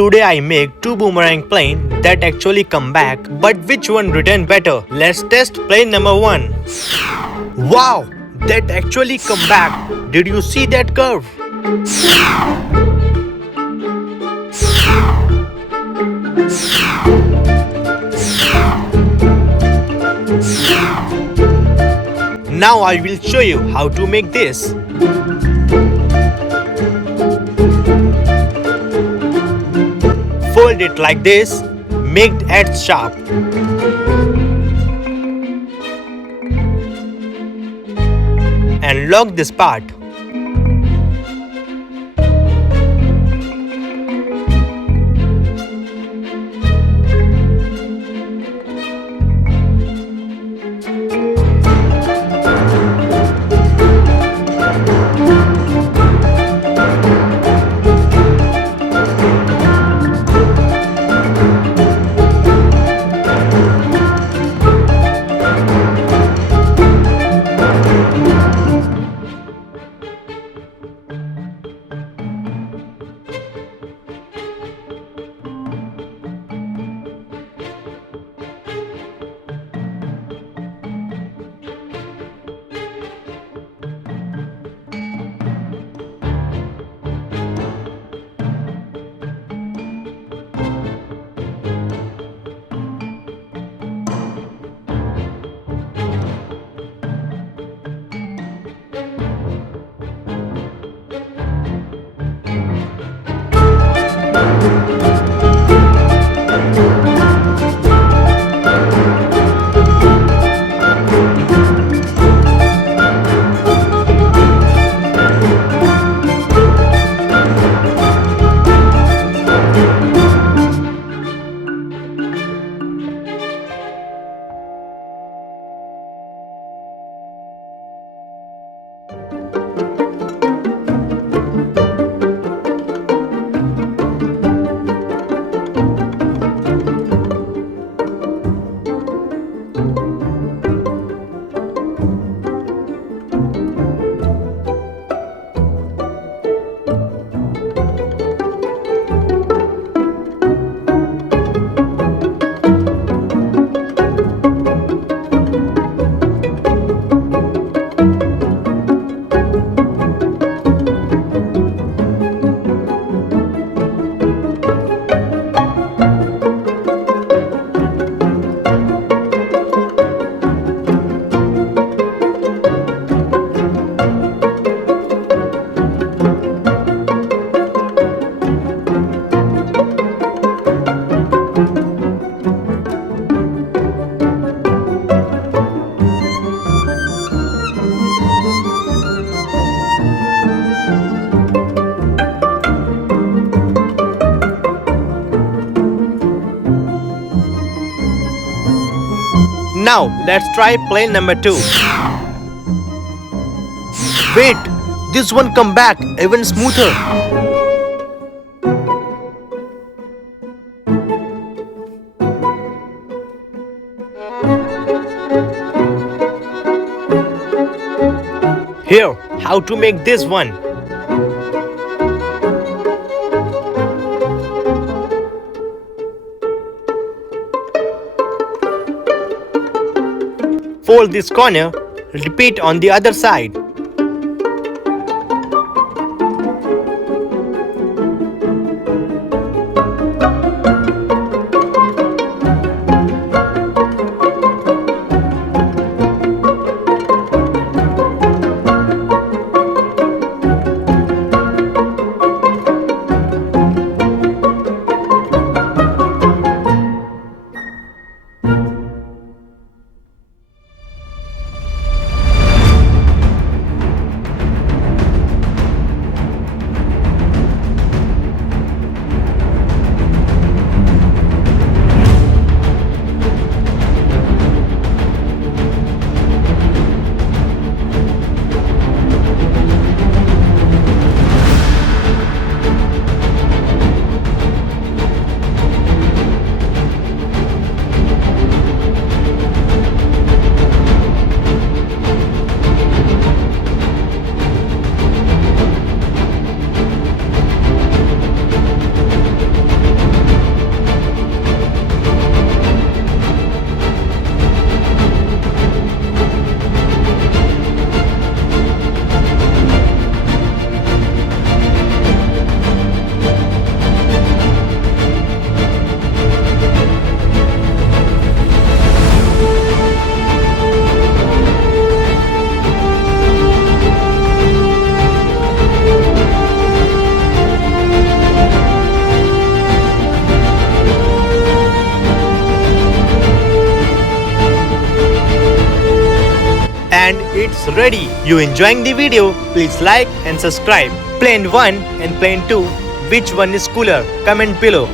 Today I make two boomerang plane that actually come back, but which one return better? Let's test plane number 1. Wow! That actually come back. Did you see that curve? Now I will show you how to make this. Fold it like this, make the edge sharp. And lock this part. Now let's try plane number 2. Wait, this one come back even smoother. Here, how to make this one. Fold this corner, repeat on the other side. it's ready. You enjoying the video? Please like and subscribe. Plane 1 and plane 2, which one is cooler? Comment below.